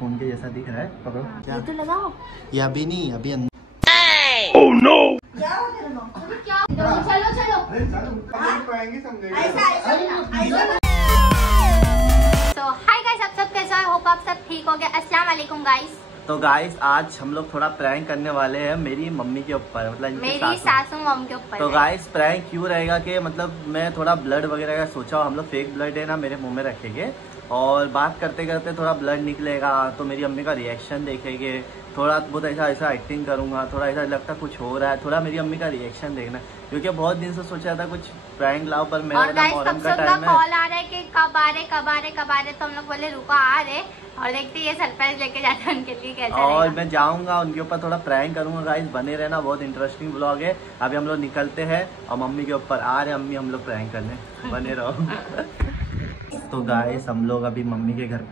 खून के जैसा दिख रहा है। पकड़ो। क्या ये तो लगाओ। ये अभी नहीं, अभी अंदर। Oh no! क्या हो तेरे को? क्या? चलो चलो। तो हाय गाइस, आप सब कैसे हो? होप आप सब ठीक हो गए। अस्सलाम वालेकुम गाइस। तो गाइस आज हम लोग थोड़ा प्रैंक करने वाले हैं मेरी मम्मी के ऊपर, मतलब मेरी सासू मम के ऊपर। तो गाइस प्रैंक क्यों रहेगा कि मतलब मैं थोड़ा ब्लड वगैरह का सोचा, हम लोग फेक ब्लड है ना मेरे मुंह में रखेंगे और बात करते करते थोड़ा ब्लड निकलेगा तो मेरी अम्मी का रिएक्शन देखेंगे। थोड़ा बहुत ऐसा एक्टिंग करूंगा, थोड़ा ऐसा लगता कुछ हो रहा है, थोड़ा मेरी अम्मी का रिएक्शन देखना, क्योंकि बहुत दिन से सोचा था कुछ प्रैंक लाओ पर मेरा मोहर्रम का टाइम है। कॉल आ रहा है कि कब आ रहे तो हम लोग बोले रुको आ रहे और देखते ये सरप्राइज लेके जाते हैं उनके लिए कैसा और रहेगा। मैं जाऊंगा उनके ऊपर थोड़ा प्रैंक करूंगा। गाइस बने रहना, बहुत इंटरेस्टिंग ब्लॉग है। अभी हम लोग निकलते हैं और मम्मी के ऊपर आ रहे, अम्मी हम लोग प्रैंक करने, बने रहो। तो गाइस हम लोग अभी मम्मी के घर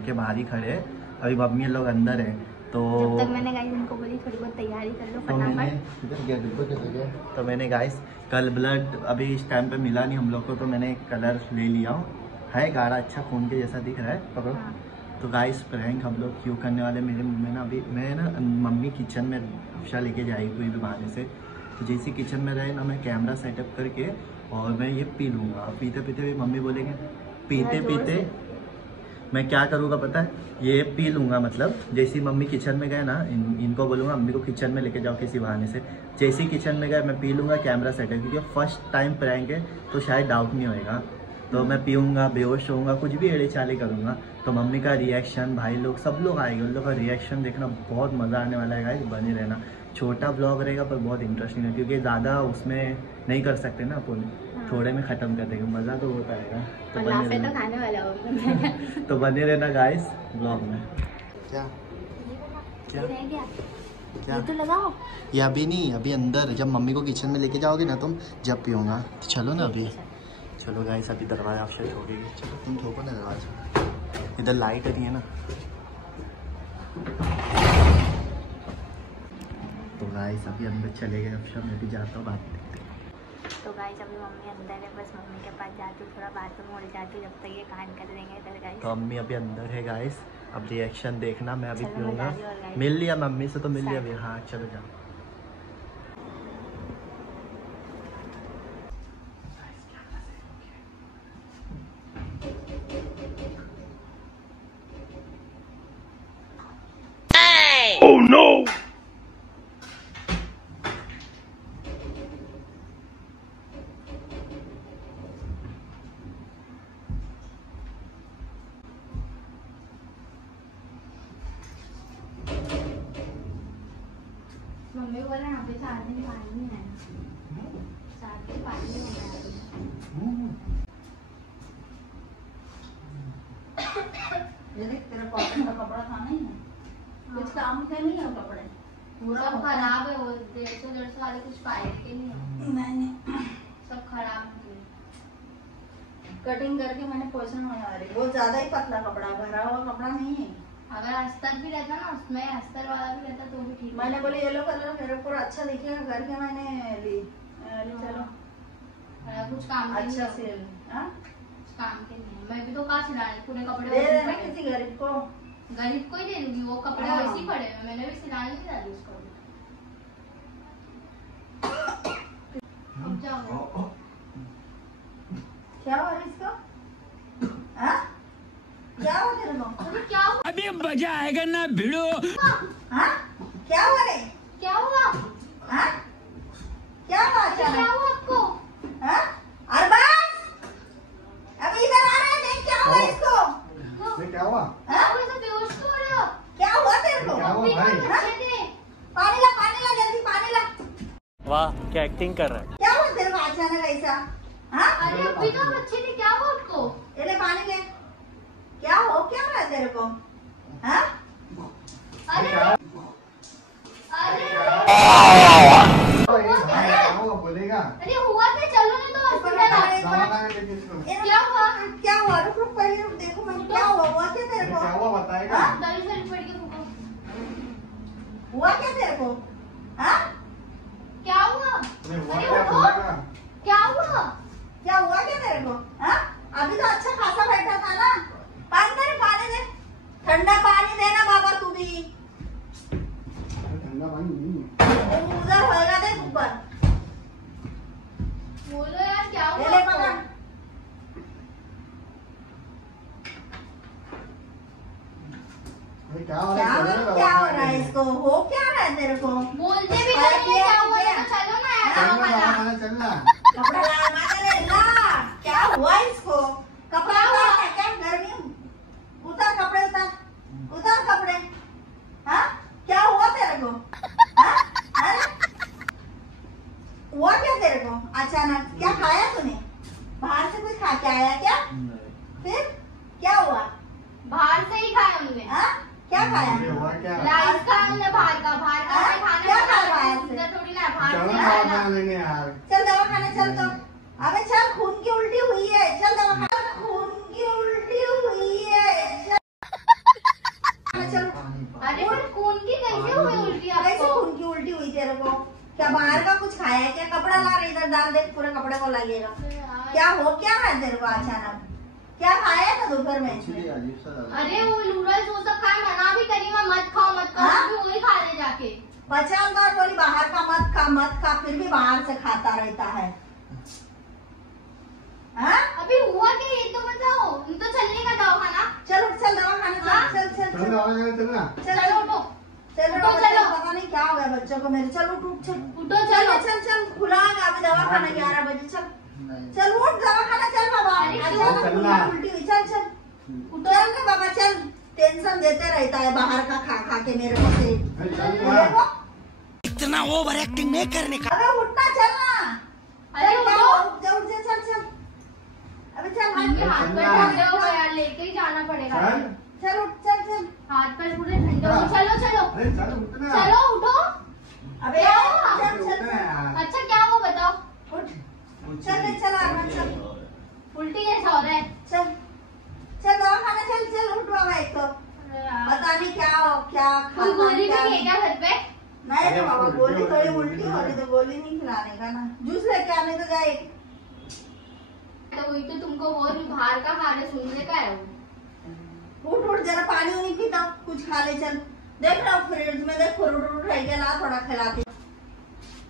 के बाहर ही खड़े हैं, अभी मम्मी लोग अंदर है। तो जब तक मैंने गाइस इनको बोली थोड़ी बहुत तैयारी कर लो फटाफट। तो मैंने गाइस कल ब्लड अभी इस टाइम पे मिला नहीं हम लोग को, तो मैंने कलर ले लिया हूँ, है गाढ़ा अच्छा खून के जैसा दिख रहा है। पकड़ो। हाँ। तो गाइस प्रैंक हम लोग क्यों करने वाले, मेरे मुंह में ना अभी मैं ना मम्मी किचन में उषा लेके जाएगी कोई भी बहाने से, तो जैसे किचन में रहे ना मैं कैमरा सेटअप करके और मैं ये पी लूँगा। पीते पीते भी मम्मी बोलेंगे, पीते पीते मैं क्या करूँगा पता है, ये पी लूँगा। मतलब जैसे मम्मी किचन में गए ना, इनको बोलूँगा मम्मी को किचन में लेके जाओ किसी बहाने से, जैसे ही किचन में गए मैं पी लूँगा कैमरा सेटअप, क्योंकि फर्स्ट टाइम प्रैंक है तो शायद डाउट नहीं होएगा। तो मैं पीऊँगा, बेहोश होऊंगा, कुछ भी एड़े चाले करूँगा, तो मम्मी का रिएक्शन, भाई लोग सब लोग आएंगे, उन लोग का रिएक्शन देखना बहुत मज़ा आने वाला है गाइस, बने रहना। छोटा ब्लॉग रहेगा पर बहुत इंटरेस्टिंग है, क्योंकि ज़्यादा उसमें नहीं कर सकते ना अपन, थोड़े में ख़त्म कर देंगे, मज़ा तो होता रहेगा। तो बने तो खाने वाला हो। तो बने रहना गाइस ब्लॉग में। क्या क्या ये तो लगाओ। ये अभी नहीं, अभी अंदर जब मम्मी को किचन में लेके जाओगे ना तुम, जब पीऊँगा तो चलो ना अभी। चलो गाइस अभी दरवाजा आपसे छोड़ेगी, चलो तुम ठोको ना दरवाजा, इधर लाइट नहीं है ना। तो गाइस अभी अंदर चले गए, अब मैं भी जाता हूँ बात करते। तो गाइस अभी मम्मी अंदर है, बस मम्मी के पास जाती हूँ, थोड़ा बाथरूम हो जाती हूँ, जब तक ये कान कर देंगे इधर गाइस। तो मम्मी अभी अंदर है गाइस, अब रिएक्शन देखना, मैं अभी चलो, पीऊँगा। मैं जा रही हूँ और गाइस। मिल लिया मम्मी से, तो मिल लिया अभी। हाँ चलो जाओ। Oh no! मम्मी को बोला यहाँ पे 4 दिन पानी नहीं आया, 4 दिन पानी नहीं आया। तेरा कॉटन का कपड़ा था नहीं है, कुछ काम के नहीं है कपड़े, पूरा सब खराब है, वो 150 वाले कुछ फायदे के नहीं है, मैंने सब खराब है। कटिंग करके मैंने पोषण बना रही, वो ज्यादा ही पतला कपड़ा, भरा हुआ कपड़ा नहीं है। अगर अस्तर भी रहता ना उसमें, अस्तर वाला भी रहता तो भी ठीक। मैंने बोली येलो कलर मेरे ऊपर अच्छा दिखेगा करके मैंने ली। चलो कुछ काम के अच्छा नहीं से है, हाँ? कुछ काम के नहीं है। मैं भी तो कहाँ से डाले पूरे कपड़े दे वैसे देना पड़े। किसी गरीब को। गरीब को ही दे दूंगी, वो कपड़े हाँ। वैसे ही पड़े हुए, मैंने भी सिलाने नहीं डाली उसको। अब जाओ। क्या हुआ इसको? हाँ? क्या हुआ तेरे को? अरे क्या हुआ? अभी मजा आएगा ना भिड़ो। हाँ? क्या हुआ रे? क्या हुआ? हाँ? क्या हुआ अरे क्या अचानक? हुआ आपको? हाँ? अरबाज! अभी इधर आ रहा है, देख क्या हुआ इसको? क्या हुआ? क्या हुआ? ऐसे बेहोश क्यों हो रहे हो? क्या हुआ तेरे को? क्या हुआ अभी भाई? तो अच्छे थे। पानी ला जल्दी पानी ला। वाह क्या एक्टिंग कर रहा है। क्या हुआ तेरे को अचानक ऐसा? हाँ? अरे अभी तो अच्छे थे, क्या हुआ आपको? ये ले पानी ले। क्या रहा है तेरे को? हाँ? अरे बोलेगा अरे हुआ क्या? चलो नहीं तो हॉस्पिटल आओ। क्या हुआ? क्या हुआ? रुक रुक पहले रुक, देखो मैं क्या हुआ क्या तेरे को? क्या हुआ बताएगा। हाँ? दवाई से पड़ के फूको। हुआ क्या तेरे को? हाँ? क्या हुआ? अरे उठो। क्या हुआ? क्या हुआ क्या तेरे को? हाँ? अभी तो अच्छा खासा बैठा था ना। पानी दे, ठंडा पानी दे दूंगी। ठंडा पानी नहीं है। उधर होएगा देख ऊपर। बोलो यार क्या ले हुआ ले आपको? पकड़। अरे क्या हो क्या रहा है? क्या हो रहा है इसको? हो क्या रहा है तेरे को? बोलते भी नहीं है क्या हुआ है, तो चलो ना यार दवाखाना। चलना। कपड़ा लगा दे ला। क्या हुआ इसको? कपड़ा उतार है क्या? गर्मी उतार कपड़े, उतार कपड़े। हाँ क्या हुआ तेरे को? हाँ अरे हुआ क्या तेरे को अचानक? क्या खाया तूने? बाहर से कुछ खा के आया क्या? फिर क्या हुआ? बाहर से ही खाया उनने। हाँ क्या खाया? हुआ क्या? राइस खाया उनने बाहर का हाँ? खाना क्या खाना खा रहा है? इधर थोड़ी ना बाहर चलो से ना खाना। दवाखाना लेने यार। चल दवाखाने चल तो। अबे चल, खून की उल्टी हुई है। चल दवाखाने। खून की उल्टी हुई है। चल अरे पर खून की कैसे हुई उल्टी कैसे आपको? खून की उल्टी हुई तेरे को? क्या बाहर का कुछ खाया है क्या? कपड़ा ला रही इधर डाल दे, पूरे कपड़े को लगेगा। क्या हो क्या रहा है तेरे को अचानक? क्या खाया था दोपहर में? एक्चुअली अजीब सा लग रहा है। अरे वो नूडल्स वो सब खाए, मना भी करी मैं मत खाओ हाँ? फिर भी वही खा ले जाके। 50 बार बोली बाहर का मत खा, फिर भी बाहर से खाता रहता है। हाँ? अभी हुआ क्या ये तो बताओ। तो चलने का दवाखाना। चल उठ, चल दवाखाने हाँ? चल चल चल चलो चल दवाखाना चलना। चलो उठो चल उठो, चलो। चलो। पता नहीं क्या हो गया बच्चों को मेरे। चल उठ उठ चल उठो चल चलो। चल चल खुला है अभी दवाखाना 11 बजे। चल नहीं। चल उठ दवाखाना चल बाबा। अरे अचानक चलना। उल्टी हुई। चल चल उठो चल रे बाबा चल। टेंशन देते रहता है बाहर का खा खा के मेरे को से। अरे चल देखो इतना ओवर एक्टिंग नहीं करने का। अबे उठना चलना। अरे चल, क्या उठो। हुआ? चल चल चल अबे चल उनके हाथ हाथ पैर ठंडे हो गए यार, लेके ही जाना पड़ेगा। चल। चल उठ चल चल। हाथ पैर पूरे ठंडे हो गए। चलो चलो अरे चल उठना। चलो उठो। अबे क्या हुआ? चल चल उठना यार। अच्छा क्या हुआ बताओ। उठ चल रे, चल आराम चल उल्टी कैसा हो रहा है? चल चल दवाखाना चल चल उठ बाबा। एक तो अरे यार, पता नहीं क्या हो क्या कोई खाता गोली भी क्या है क्या घर पे? नहीं रे बाबा, गोली थोड़ी उल्टी हो रही तो गोली नहीं खिलाने का ना। जूस लेके आने तो जाए। तो वही तो तुमको बोल रही, बाहर का खा रहे सुनने का है वो। उठ उठ जरा पानी नहीं पीता, कुछ खा ले। चल देख रहा फ्रिज में देख, फ्रूट रह गया ला थोड़ा खिलाती।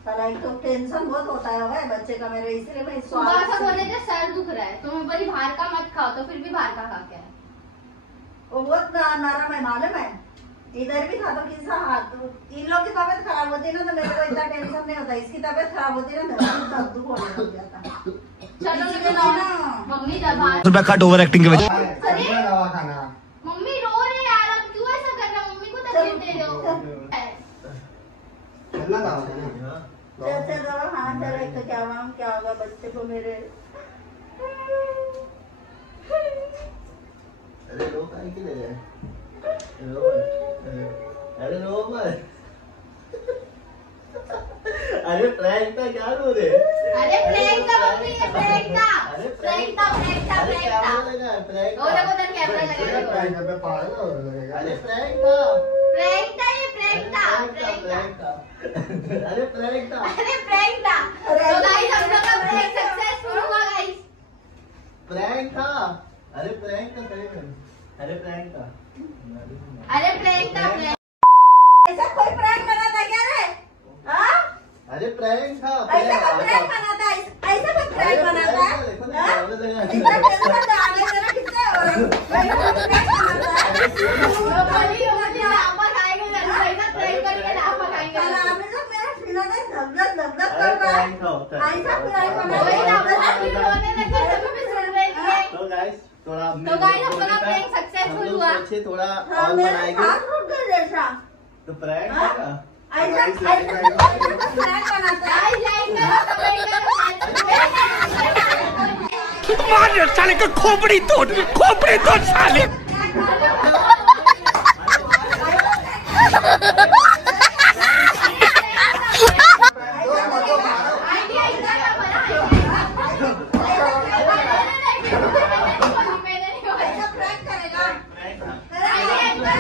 साला एक तो टेंशन बहुत होता है भाई बच्चे का मेरे, इसलिए मैं सुबह से स्वाद बोले थे सर दुख रहा है तो मैं बोली बाहर का मत खाओ, तो फिर भी बाहर का खा के आए। वो बहुत नरम है मालूम है। इधर भी था तो किसा हाथ, इन लोग की तबीयत खराब होती है ना तो मेरे को इतना टेंशन नहीं होता। इसकी तबीयत खराब होती है ना तो दर्द दुख होने लग जाता। चलो इसलिए निकलो ना मम्मी जब बाहर। रुपया कट ओवर एक्टिंग की वजह। चलना दवाखाना। मम्मी रो रहे यार, अब क्यों ऐसा कर रहे हो? मम्मी को तकलीफ दे रहे हो। चलना दवाखाना। जैसे दवा खाना चल रही तो क्या मालूम क्या होगा बच्चे को मेरे। अरे रो काहे के ले रहे हैं? रो मत। अरे रो मत। अरे प्रैंक था, क्या रो रहे? अरे प्रैंक था मम्मी, ये प्रैंक था। अरे प्रैंक था, प्रैंक था, अरे प्रैंक कैमरा था। लगा है, प्रैंक वो देखो उधर कैमरा लगा है, देखो। प्राइस पे पागल हो लगेगा। अरे प्रैंक था। प्रैंक था, ये प्रैंक था, प्रैंक था। प्रैंक था। अरे प्रैंक था। अरे प्रैंक था। तो गाइस हम लोग का प्रैंक सक्सेसफुल हुआ गाइस। प्रैंक था। अरे प्रैंक था सही में। अरे प्रैंक था। अरे प्रैंक था, प्रैंक। ऐसा कोई प्रैंक बनाता क्या रे? हाँ? अरे प्रैंक था। ऐसा कोई प्रैंक बनाता है? ऐसा कोई प्रैंक बनाता है? देखो ना, हाँ? कैमरा लगा है। इतना टेंशन में आने देना कितने और ऐसा कोई प्रैंक बनाता है? वो बोली मुझे लापा खाएंगे, ऐसा प्रैंक करके लापा खाएंगे। साला हमें तो मेरा सीना नहीं धक धक कर अरे रहा है। प्रैंक था, होता है। ऐसा प्रैंक वही बनाता ना, है? मम्मी रोने लगे तभी भी सुन रही थी। तो गाइस थोड़ा तो guys, हम लोग का prank successful हुआ। सोचे थोड़ा हाँ और मेरे बनाएंगे हाथ रुक गए जैसा। तो प्रैंक हाँ? था। ऐसा Guys, ऐसा like, ऐसा प्रैंक बनाता है? गाइस लाइक करो, कमेंट करो। मार साले का खोपड़ी तोड़ साले। आइडिया इतना बना है। मैंने नहीं बोला। ऐसा प्रैंक करेगा? प्रैंक था। आइडिया इतना।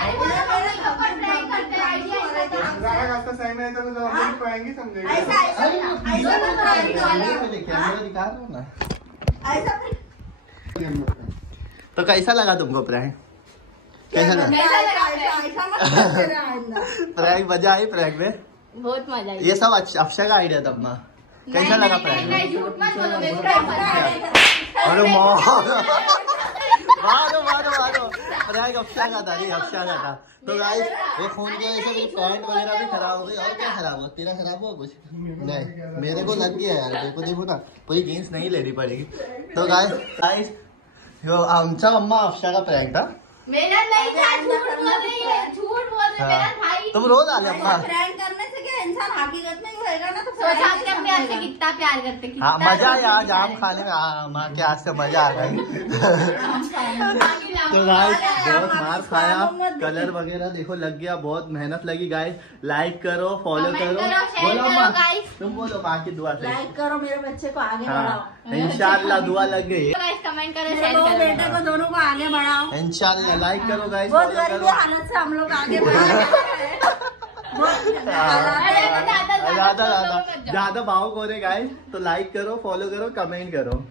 अरे बोलो मम्मी के ऊपर प्रैंक करते हैं, आइडिया इतना था। ज़्यादा रास्ता सही नहीं है तो हम लोग पाएंगे समझेंगे। ऐसा ऐसा ऐसा कोई प्रैंक कैमरे वाला में कैमरा दिखा रहा हूँ ना। ऐसा तो कैसा लगा तुमको प्रैंक? कैसा लगा? ऐसा मत करते रहे आइंदा। प्रैंक मजा आई प्रैंक में? बहुत मजा आई। ये सब अक्षय का आइडिया था अम्मा। कैसा लगा प्रैंक? नहीं, झूठ मत बोलो, मेरे को पता है। अरे मारो प्रैंक अक्षय का था, नहीं अक्षय का था। तो गाइस ये फोन की वजह से मेरी पैंट वगैरह भी खराब हो गई। और क्या खराब हुआ? तेरा खराब हुआ कुछ? नहीं, मेरे को लग गया यार। मेरे को देखो ना, पूरी जीन्स नहीं लेनी पड़ेगी। तो गाइस यो आमचा अम्मा अक्षय का प्रैंक था। मेरा नहीं था, झूठ बोल रही है, झूठ बोल रही है, मेरा था ही। तुम रोज आ अम्मा। प्रैंक करने से क्या इंसान हकीकत में ही होएगा ना। तो सोचा आपके अपने आप से कितना प्यार करते, कितना हाँ मजा आया आज आम खाने में। माँ के आज से मजा आ गई। तो गाइस बहुत मार खाया, कलर वगैरह देखो लग गया, बहुत मेहनत लगी। गाइस लाइक करो, फॉलो कमेंट करो, करो, शेयर बोलो करो माँ, गाइस। तुम बोलो माँ की दुआ से। लाइक करो, मेरे बच्चे को आगे हाँ बढ़ाओ। इंशाल्लाह दुआ लग गई। गाइस कमेंट करो, मेरे शेयर दो करो। बेटे को दोनों को आगे बढ़ाओ। इंशाल्लाह लाइक करो गाइस, बहुत फॉलो गरीबी करो। हालत से हम लोग आगे बढ़ रहे हैं। ज्यादा ज्यादा भावुक हो रहे गाइस, तो लाइक करो, फॉलो करो, कमेंट करो।